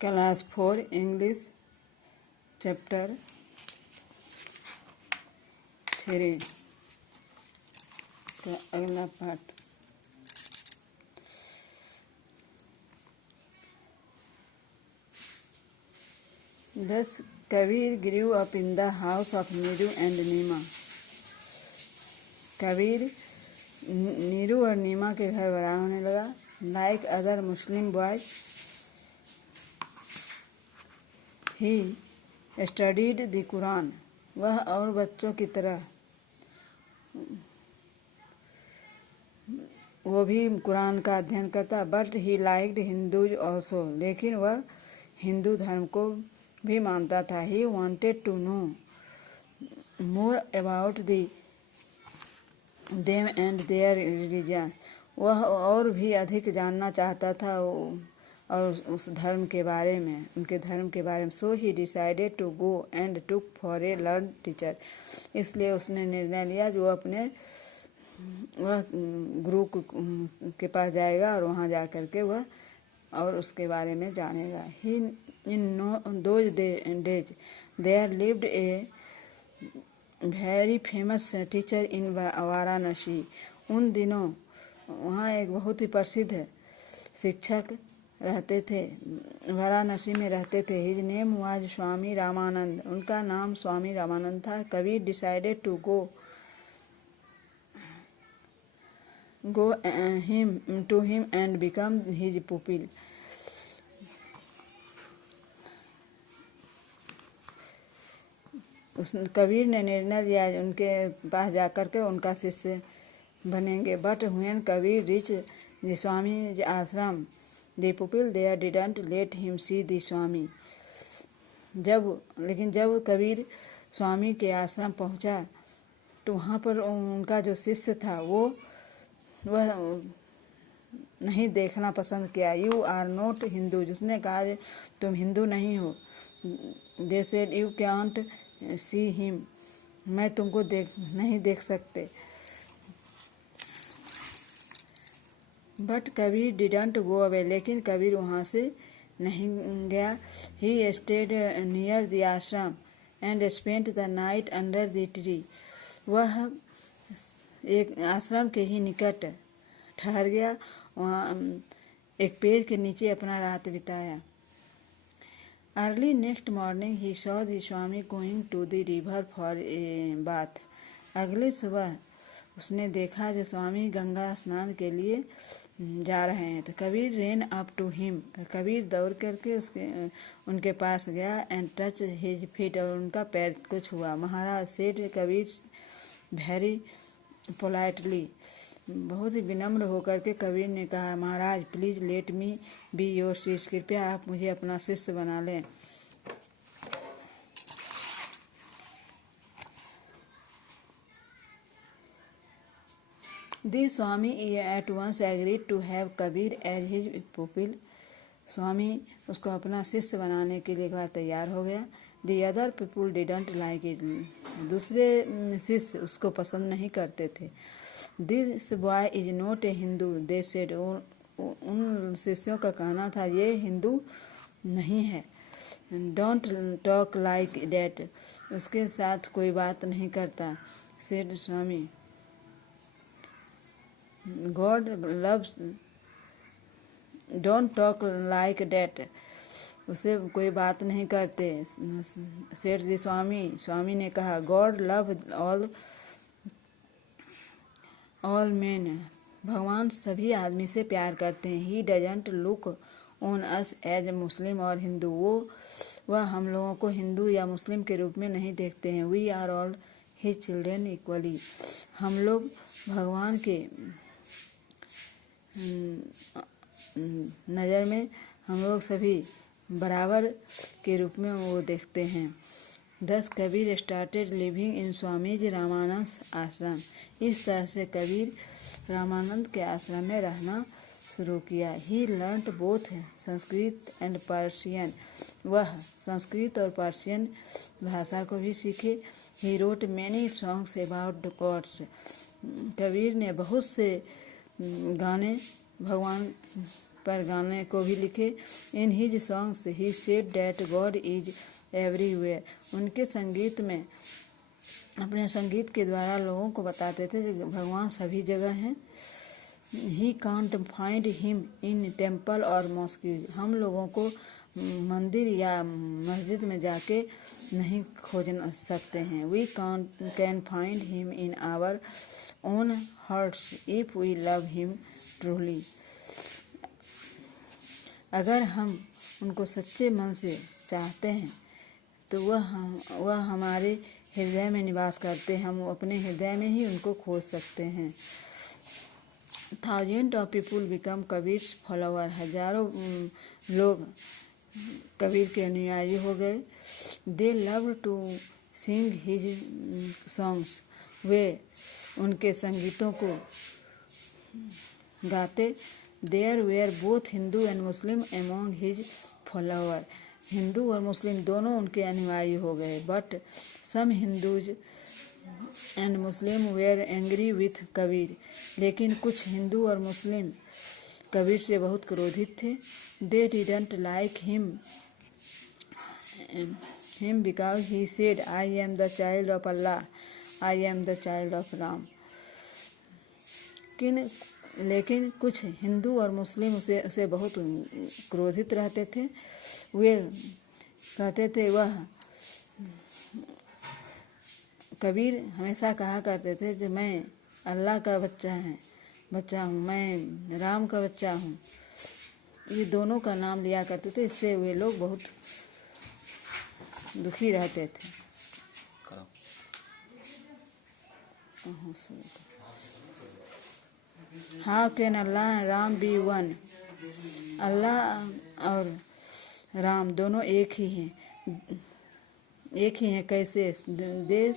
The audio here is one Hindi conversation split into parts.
क्लास 4 इंग्लिश चैप्टर 3 का अगला part. Thus Kabir grew up in the house of Niru and Nima. Kabir Neeru और नीमा के घर बड़ा होने लगा। Like other Muslim boys he studied the Quran. वह और बच्चों की तरह वो भी कुरान का अध्ययन करता। But he liked Hindus also, लेकिन वह हिंदू धर्म को भी मानता था। He wanted to know more about the them and their religion. वह और भी अधिक जानना चाहता था और उस धर्म के बारे में, उनके धर्म के बारे में। So he decided to go and took for a learn teacher. इसलिए उसने निर्णय लिया जो वह गुरु के पास जाएगा और वहाँ जा कर के वह और उसके बारे में जानेगा। He in those days there lived a very famous teacher in Varanasi. उन दिनों वहाँ एक बहुत ही प्रसिद्ध शिक्षक रहते थे, वाराणसी में रहते थे। His name was Swami Ramanand. उनका नाम स्वामी रामानंद था। Kabir decided to go him to him and become his pupil. Kabir ने निर्णय लिया उनके पास जाकर के उनका शिष्य बनेंगे। But when Kabir reach the swami ashram the pupil there didn't let him see the swami. लेकिन जब कबीर स्वामी के आश्रम पहुंचा तो वहाँ पर उनका जो शिष्य था वह नहीं देखना पसंद किया। You are not Hindu. उसने कहा तुम हिंदू नहीं हो। They said you can't see him. मैं तुमको नहीं देख सकते। But Kabir didn't go away. लेकिन कबीर वहाँ से नहीं गया। He stayed near the ashram and spent the night under the tree. वह एक आश्रम के ही निकट ठहर गया, वहाँ एक पेड़ के नीचे अपना रात बिताया। Early next morning he saw the Swami going to the river for a bath. अगले सुबह उसने देखा जो स्वामी गंगा स्नान के लिए जा रहे हैं। तो Kabir ran up to him. Kabir दौड़ करके उनके पास गया एंड टच हिज फीट। और उनका पैर को छुआ। Maharaj said Kabir very politely. बहुत ही विनम्र होकर के कबीर ने कहा, Maharaj please let me be your शिष्य। कृपया आप मुझे अपना शिष्य बना लें। The swami at once agreed to have Kabir as his pupil. Swami उसको अपना शिष्य बनाने के लिए एक बार तैयार हो गया। The other people didn't like it. दूसरे शिष्य उसको पसंद नहीं करते थे। This boy is not a Hindu they said. उन शिष्यों का कहना था ये हिंदू नहीं है। Don't talk like that. उसके साथ कोई बात नहीं करता। Said Swami God loves don't talk like that. उसे कोई बात नहीं करते। सेठ जी स्वामी ने कहा गॉड लव ऑल मेन। भगवान सभी आदमी से प्यार करते हैं। He doesn't look on us as Muslim और हिंदू। वह हम लोगों को हिंदू या मुस्लिम के रूप में नहीं देखते हैं। We are all his children equally. हम लोग भगवान के नज़र में हम लोग सभी बराबर के रूप में वो देखते हैं। दस Kabir started living in Swami ji Ramanand आश्रम। इस तरह से कबीर रामानंद के आश्रम में रहना शुरू किया। He learned both Sanskrit and Persian. वह संस्कृत और पर्शियन भाषा को भी सीखे। He wrote many songs about gods. Kabir ने बहुत से गाने भगवान पर गाने को भी लिखे। In his songs he said that God is everywhere. उनके संगीत में अपने संगीत के द्वारा लोगों को बताते थे कि भगवान सभी जगह हैं। He can't find him in temple और मॉस्क्यूज। हम लोगों को मंदिर या मस्जिद में जाके नहीं खोज सकते हैं। We can find him in our own hearts if we love him truly. अगर हम उनको सच्चे मन से चाहते हैं तो वह हमारे हृदय में निवास करते हैं। हम अपने हृदय में ही उनको खोज सकते हैं। Thousand of people become Kabir's follower. हजारों लोग कबीर के अनुयायी हो गए। They love to sing his songs. वे उनके संगीतों को गाते। There were both Hindu and Muslim among his follower. Hindu और मुस्लिम दोनों उनके अनुयायी हो गए। But some Hindus and Muslim were angry with Kabir. लेकिन कुछ हिंदू और मुस्लिम कबीर से बहुत क्रोधित थे। They didn't like him because he said I am the child of Allah, I am the child of Ram. लेकिन कुछ हिंदू और मुस्लिम उसे बहुत क्रोधित रहते थे। वे कहते थे, वह कबीर हमेशा कहा करते थे कि मैं अल्लाह का बच्चा हूँ, मैं राम का बच्चा हूँ। ये दोनों का नाम लिया करते थे। इससे वे लोग बहुत दुखी रहते थे। How can Allah and Ram be one. Allah और राम दोनों एक ही हैं कैसे। दे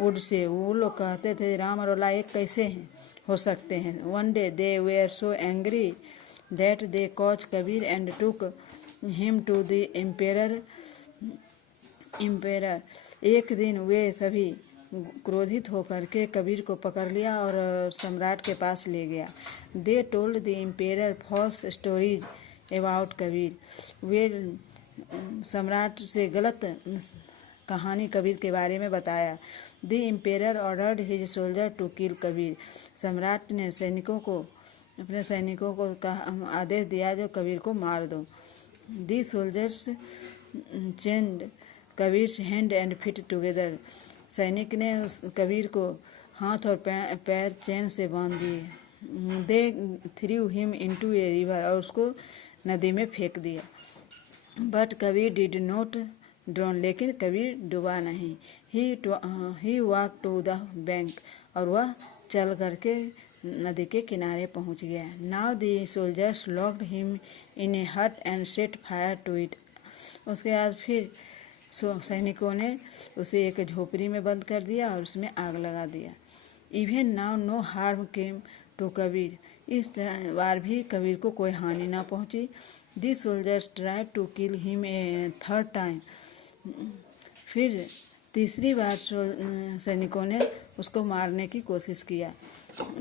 वुड से, वो लोग कहते थे राम और अल्लाह एक कैसे हैं, हो सकते हैं। One day they were so angry that they caught Kabir and took him to the emperor. एक दिन वे सभी क्रोधित होकर के कबीर को पकड़ लिया और सम्राट के पास ले गया। They told the emperor false stories about Kabir. वे सम्राट से गलत कहानी कबीर के बारे में बताया। The emperor ordered his soldier to kill Kabir. सम्राट ने अपने सैनिकों को आदेश दिया जो कबीर को मार दो। The soldiers chained Kabir's hand and feet together. सैनिक ने कबीर को हाथ और पैर चैन से बांध दिए। They threw him into a river. और उसको नदी में फेंक दिया। But Kabir did not drown. लेकिन कबीर डूबा नहीं। He walk to the bank. और वह चल करके नदी के किनारे पहुंच गया। Now the soldiers locked him in a hut and set fire to it. उसके बाद फिर सैनिकों ने उसे एक झोपड़ी में बंद कर दिया और उसमें आग लगा दिया। Even now no harm came to Kabir. इस बार भी कबीर को कोई हानि ना पहुंची। The soldiers try to kill him a third time. फिर तीसरी बार सैनिकों ने उसको मारने की कोशिश किया।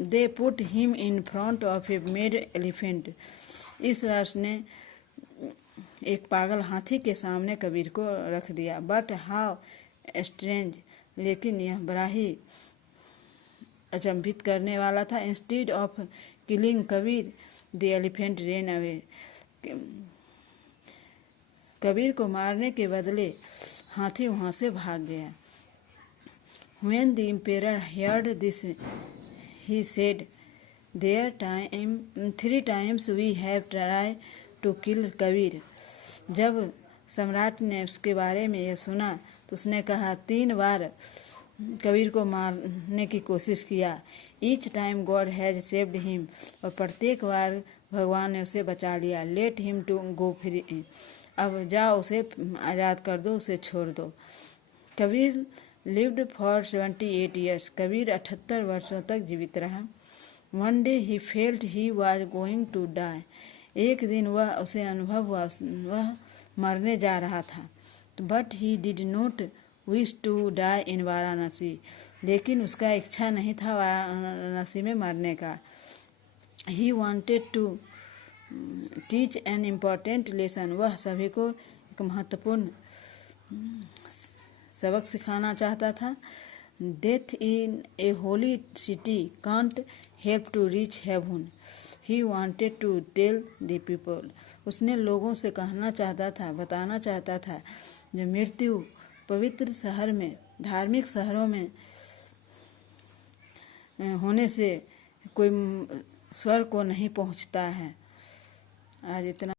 They put him in front of A made elephant. इस बार उसने एक पागल हाथी के सामने कबीर को रख दिया। But how strange. लेकिन यह बड़ा ही अचंभित करने वाला था। Instead of killing Kabir the elephant rain away. Kabir को मारने के बदले हाथी वहां से भाग गया। When the emperor heard this, he said, "3 times we have tried to kill Kabir." जब सम्राट ने उसके बारे में यह सुना तो उसने कहा 3 बार कबीर को मारने की कोशिश किया। Each time God has saved him. और प्रत्येक बार भगवान ने उसे बचा लिया। Let him to go free. अब जाओ, उसे आज़ाद कर दो, उसे छोड़ दो। Kabir lived for 78 years. Kabir 78 वर्षों तक जीवित रहा। One day he felt he was going to die. एक दिन उसे अनुभव हुआ वह मरने जा रहा था। But he did not wish to die in Varanasi. लेकिन उसका इच्छा नहीं था वाराणसी में मरने का। He wanted to teach an important lesson, वह सभी को एक महत्वपूर्ण सबक सिखाना चाहता था। Death in a holy city can't help to reach heaven, he wanted to tell the people. उसने लोगों से कहना चाहता था, बताना चाहता था, जो मृत्यु पवित्र शहर में, धार्मिक शहरों में होने से कोई स्वर्ग को नहीं पहुंचता है। आज इतना।